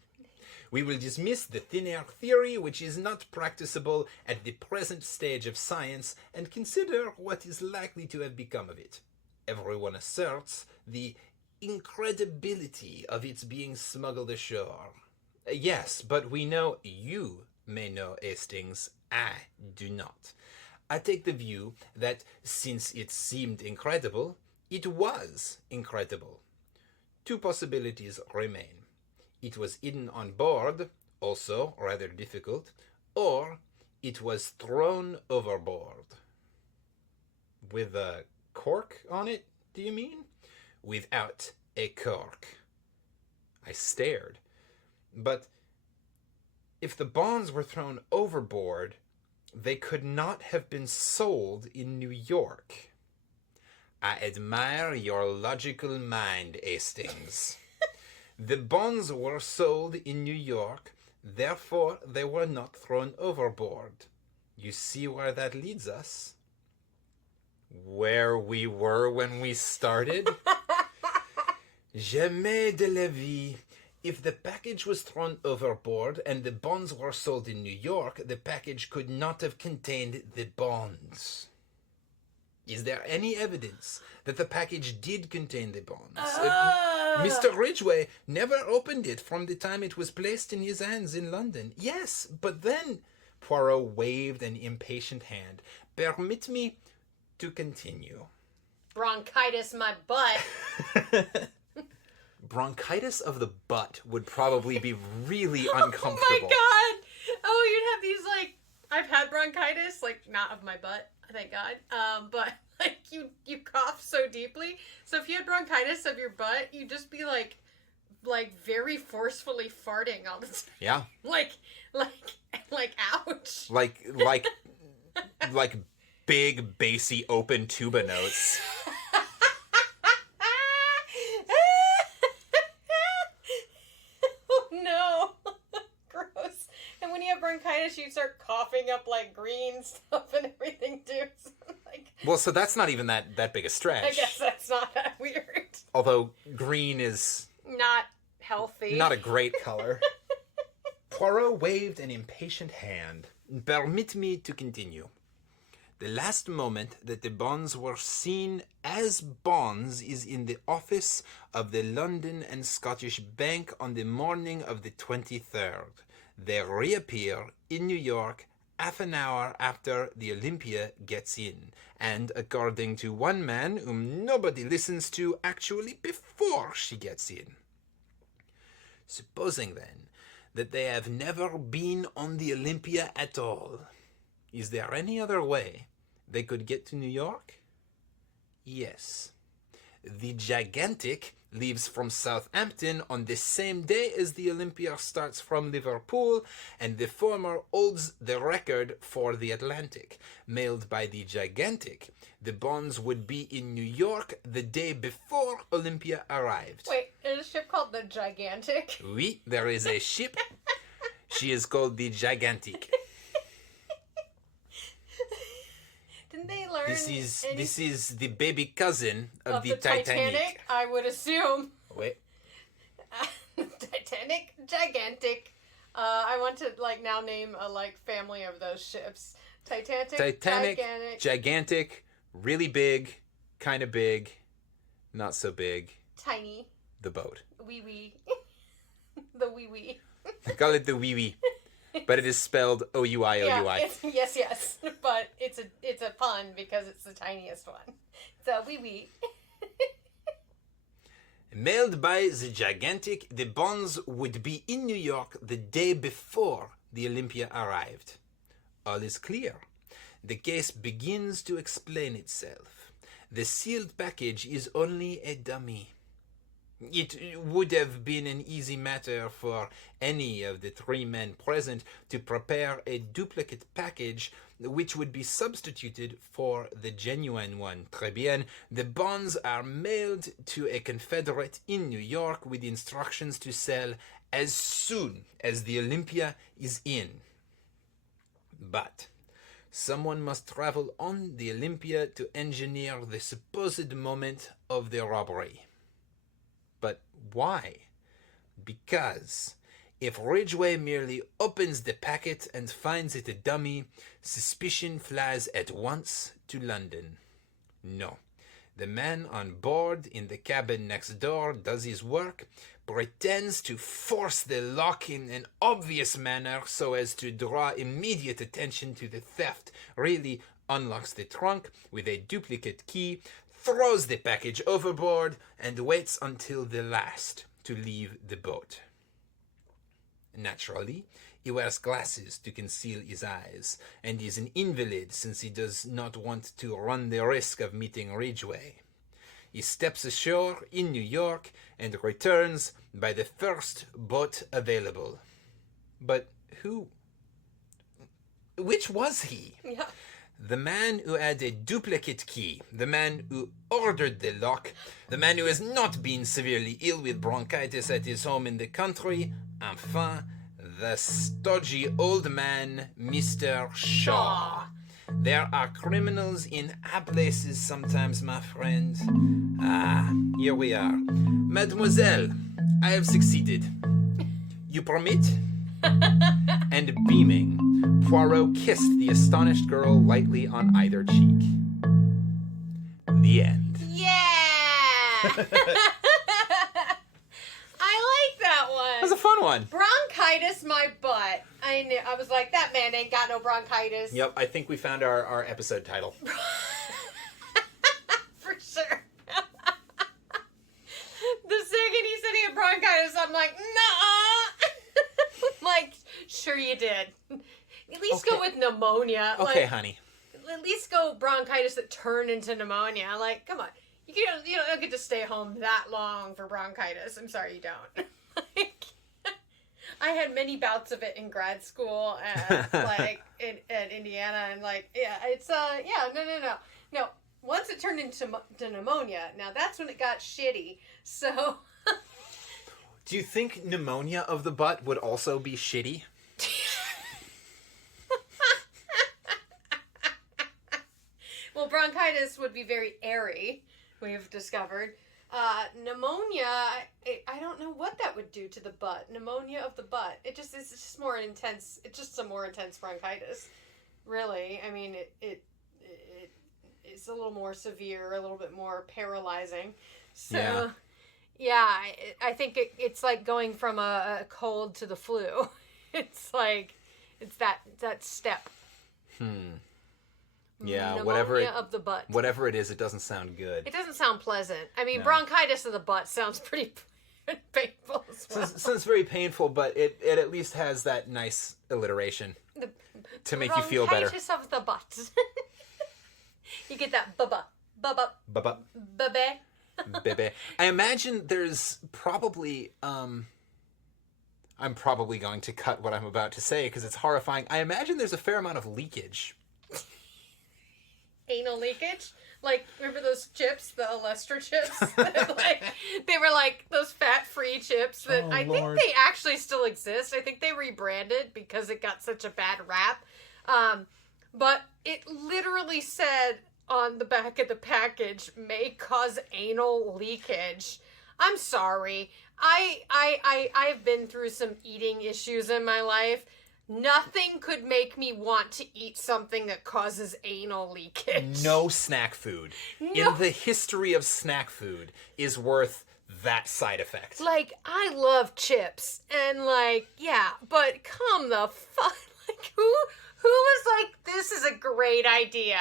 We will dismiss the thin air theory, which is not practicable at the present stage of science, and consider what is likely to have become of it. Everyone asserts the incredibility of its being smuggled ashore. Yes, but we know you may know, Hastings. I do not. I take the view that since it seemed incredible, it was incredible. Two possibilities remain. It was hidden on board, also rather difficult, or it was thrown overboard. With a cork on it, do you mean? Without a cork. I stared. But if the bonds were thrown overboard, They could not have been sold in New York. I admire your logical mind, Hastings. The bonds were sold in New York, therefore they were not thrown overboard. You see where that leads us? Where we were when we started? Jamais de la vie. If the package was thrown overboard and the bonds were sold in New York, the package could not have contained the bonds. Is there any evidence that the package did contain the bonds? Mr. Ridgway never opened it from the time it was placed in his hands in London. Yes, but then... Poirot waved an impatient hand. Permit me to continue. Bronchitis my butt. Bronchitis of the butt would probably be really uncomfortable. Oh my god! Oh, you'd have these, like... I've had bronchitis, like, not of my butt, thank God. But, like, you cough so deeply. So if you had bronchitis of your butt, you'd just be, like very forcefully farting all the time. Yeah. Like, ouch. Like big, bassy, open tuba notes. Oh, no. Gross. And when you have bronchitis, you start coughing up, like, green stuff and everything, too. So, like, well, so that's not even that big a stretch. I guess that's not that weird. Although green is... not healthy. Not a great color. Poirot waved an impatient hand. Permit me to continue. The last moment that the bonds were seen as bonds is in the office of the London and Scottish Bank on the morning of the 23rd. They reappear in New York half an hour after the Olympia gets in, and according to one man whom nobody listens to, actually before she gets in. Supposing, then, that they have never been on the Olympia at all, is there any other way they could get to New York? Yes. The Gigantic leaves from Southampton on the same day as the Olympia starts from Liverpool, and the former holds the record for the Atlantic. Mailed by the Gigantic, the bonds would be in New York the day before Olympia arrived. Wait, there's a ship called the Gigantic? Oui, there is a ship. She is called the Gigantic. Didn't they learn This is the baby cousin of the Titanic? I would assume. Wait. Titanic, Gigantic. I want to now name a family of those ships. Titanic, Gigantic, really big, kind of big, not so big. Tiny. The boat. Wee wee. The wee wee. I call it the wee wee. But it is spelled O-U-I. Yes. But it's a pun because it's the tiniest one. So wee wee. Mailed by the Gigantic, the bonds would be in New York the day before the Olympia arrived. All is clear. The case begins to explain itself. The sealed package is only a dummy. It would have been an easy matter for any of the three men present to prepare a duplicate package which would be substituted for the genuine one. Très bien. The bonds are mailed to a Confederate in New York with instructions to sell as soon as the Olympia is in. But someone must travel on the Olympia to engineer the supposed moment of the robbery. But why? Because if Ridgway merely opens the packet and finds it a dummy, suspicion flies at once to London. No. The man on board in the cabin next door does his work, pretends to force the lock in an obvious manner so as to draw immediate attention to the theft, really unlocks the trunk with a duplicate key, throws the package overboard, and waits until the last to leave the boat. Naturally, he wears glasses to conceal his eyes, and is an invalid since he does not want to run the risk of meeting Ridgway. He steps ashore in New York and returns by the first boat available. But who Which was he? Yeah. The man who had a duplicate key, the man who ordered the lock, the man who has not been severely ill with bronchitis at his home in the country, enfin, the stodgy old man, Mr. Shaw. There are criminals in high places sometimes, my friend. Ah, here we are. Mademoiselle, I have succeeded. You permit? And beaming, Poirot kissed the astonished girl lightly on either cheek. The end. Yeah! I like that one. That was a fun one. Bronchitis my butt. I was like, that man ain't got no bronchitis. Yep, I think we found our episode title. For sure. The second he said he had bronchitis, I'm like, nah. Like, sure you did. At least go with pneumonia. Okay, like, honey. At least go bronchitis that turned into pneumonia. Like, come on. You don't get to stay home that long for bronchitis. I'm sorry you don't. Like, I had many bouts of it in grad school at at Indiana, and like, yeah, it's no. Once it turned into pneumonia, now that's when it got shitty. So, do you think pneumonia of the butt would also be shitty? Well, bronchitis would be very airy. We've discovered. Pneumonia, I don't know what that would do to the butt. Pneumonia of the butt. It's just more intense. It's just a more intense bronchitis. Really. I mean, it's a little more severe, a little bit more paralyzing. So, yeah I think it's like going from a cold to the flu. It's like, it's that step. Yeah, Pneumonia of the butt. Whatever it is, it doesn't sound good. It doesn't sound pleasant. I mean, bronchitis of the butt sounds pretty painful as well. Sounds very painful, but it at least has that nice alliteration to make you feel better. Bronchitis of the butt. You get that bubba, bubba, Bubba. bubba. Bebe. I imagine there's probably I'm probably going to cut what I'm about to say because it's horrifying. I imagine there's a fair amount of leakage. Anal leakage? Like, remember those chips, the Olestra chips? Like, they were like those fat-free chips that think they actually still exist. I think they rebranded because it got such a bad rap. But it literally said on the back of the package, may cause anal leakage. I'm sorry. I've been through some eating issues in my life. Nothing could make me want to eat something that causes anal leakage. No snack food in the history of snack food is worth that side effect. Like, I love chips, and like, yeah, but come the fuck, like, who was like, this is a great idea?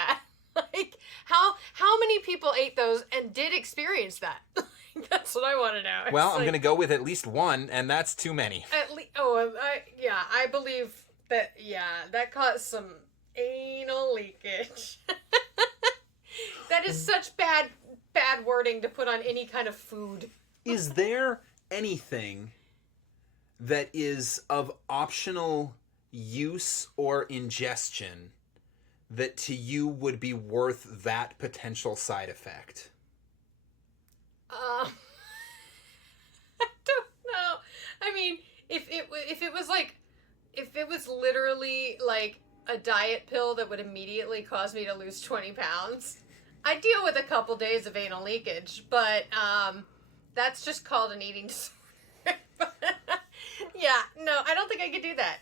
Like, how many people ate those and did experience that? That's what I want to know. Well, I'm going to go with at least one, and that's too many. I believe that, that caused some anal leakage. That is such bad wording to put on any kind of food. Is there anything that is of optional use or ingestion that to you would be worth that potential side effect? I don't know. I mean, if it was literally like a diet pill that would immediately cause me to lose 20 pounds, I'd deal with a couple days of anal leakage, but that's just called an eating disorder. Yeah, no, I don't think I could do that.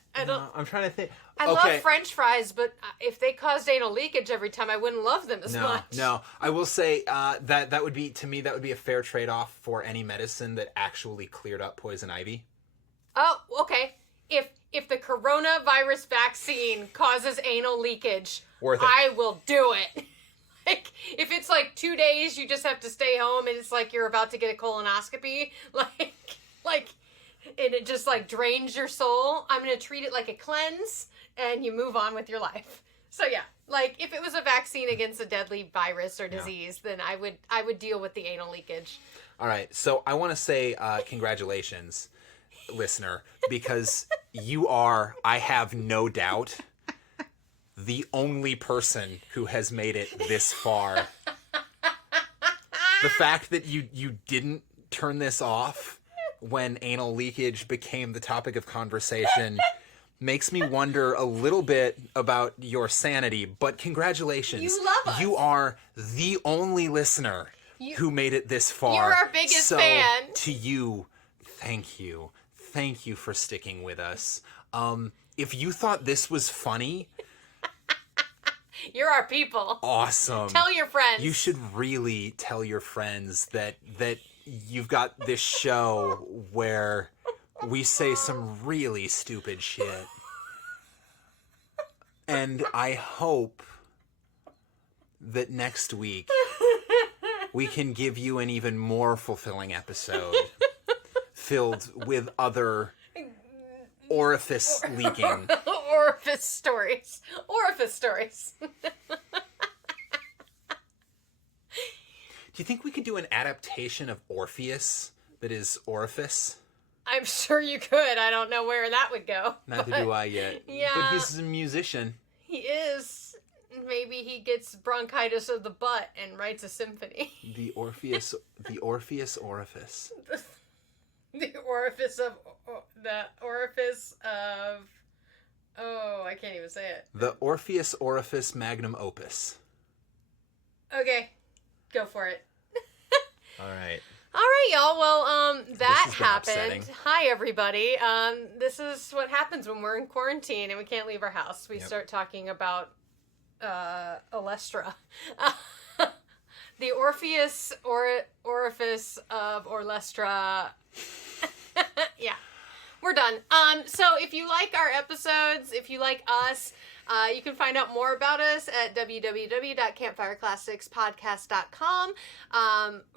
I'm trying to think. I love French fries, but if they caused anal leakage every time, I wouldn't love them as much. No, I will say that would be, to me, that would be a fair trade-off for any medicine that actually cleared up poison ivy. Oh, okay. If the coronavirus vaccine causes anal leakage, worth it. I will do it. Like, if it's like 2 days, you just have to stay home, and it's like you're about to get a colonoscopy, like, and it just like drains your soul, I'm gonna treat it like a cleanse, and you move on with your life. So yeah, like, if it was a vaccine against a deadly virus or disease, then I would deal with the anal leakage. All right, so I want to say congratulations, listener, because you are, I have no doubt, the only person who has made it this far. The fact that you didn't turn this off when anal leakage became the topic of conversation makes me wonder a little bit about your sanity, but congratulations. You love us. You are the only listener who made it this far. You're our biggest fan. To you, thank you. Thank you for sticking with us. If you thought this was funny... You're our people. Awesome. Tell your friends. You should really tell your friends that you've got this show where we say some really stupid shit. And I hope that next week we can give you an even more fulfilling episode filled with other orifice leaking. Orifice stories. Orifice stories. Do you think we could do an adaptation of Orpheus that is orifice? I'm sure you could. I don't know where that would go. Neither do I yet. Yeah. But he's a musician. He is. Maybe he gets bronchitis of the butt and writes a symphony. The Orpheus orifice. The orifice of... Oh, I can't even say it. The Orpheus orifice magnum opus. Okay. Go for it. All right. All right, y'all. Well, that has been happened. upsetting. Hi, everybody. This is what happens when we're in quarantine and we can't leave our house. We start talking about Olestra. The Orpheus orifice of Orlestra. Yeah. We're done. So if you like our episodes, if you like us, you can find out more about us at www.campfireclassicspodcast.com.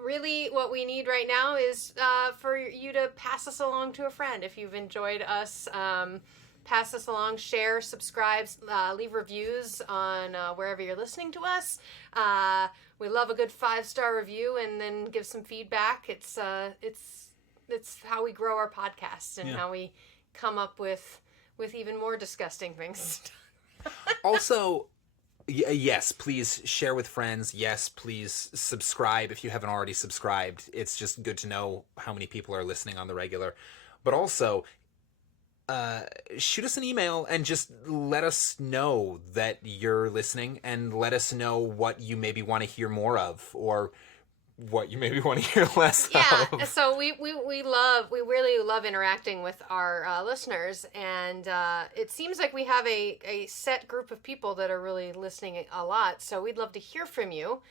Really, what we need right now is for you to pass us along to a friend. If you've enjoyed us, pass us along, share, subscribe, leave reviews on wherever you're listening to us. We love a good 5-star review, and then give some feedback. It's how we grow our podcast and how we come up with even more disgusting things. Also, yes, please share with friends. Yes, please subscribe if you haven't already subscribed. It's just good to know how many people are listening on the regular. But also, shoot us an email and just let us know that you're listening, and let us know what you maybe want to hear more of, or what you maybe want to hear less of. Yeah, so we really love interacting with our listeners, and it seems like we have a set group of people that are really listening a lot, so we'd love to hear from you.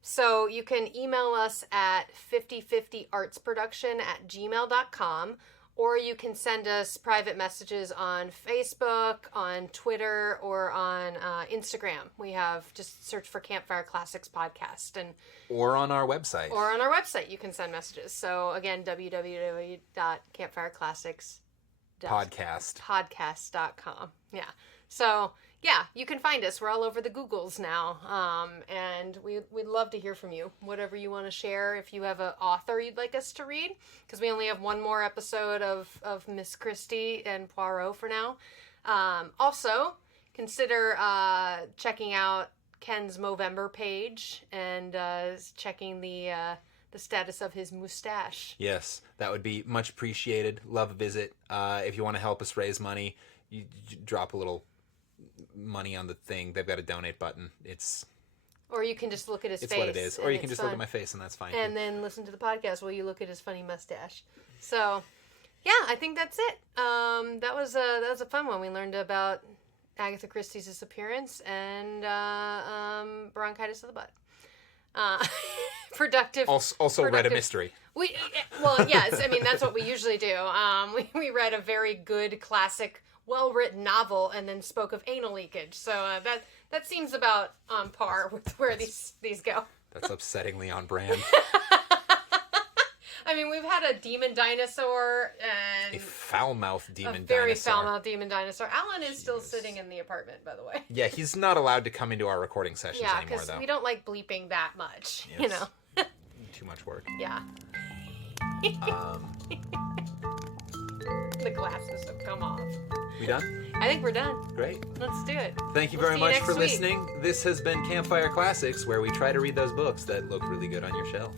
So you can email us at 5050artsproduction@gmail.com, or you can send us private messages on Facebook, on Twitter, or on Instagram. We have, just search for Campfire Classics Podcast. Or on our website. Or on our website, you can send messages. So again, www.campfireclassics.podcast.com. Yeah. So yeah, you can find us. We're all over the Googles now. And we'd love to hear from you. Whatever you want to share. If you have an author you'd like us to read, because we only have one more episode of Miss Christie and Poirot for now. Also, consider checking out Ken's Movember page and checking the status of his moustache. Yes, that would be much appreciated. Love a visit. If you want to help us raise money, you drop a little money on the thing. They've got a donate button. Or you can just look at his face. It's what it is. Or you can just look at my face, and that's fine. And then listen to the podcast while you look at his funny mustache. So, yeah, I think that's it. That was a fun one. We learned about Agatha Christie's disappearance and bronchitis of the butt. Productive. Also read a mystery. Yes. I mean, that's what we usually do. We read a very good, classic, well-written novel and then spoke of anal leakage. So that seems about on par with where these go. That's upsettingly on brand. I mean, we've had a demon dinosaur and... A foul-mouthed demon dinosaur. A very foul-mouthed demon dinosaur. Alan is still sitting in the apartment, by the way. Yeah, he's not allowed to come into our recording sessions anymore, though. Yeah, because we don't like bleeping that much, yes. You know. Too much work. Yeah. The glasses have come off. We done? I think we're done. Great. Let's do it. Thank you We'll very see you much next for week. listening. This has been Campfire Classics, where we try to read those books that look really good on your shelf.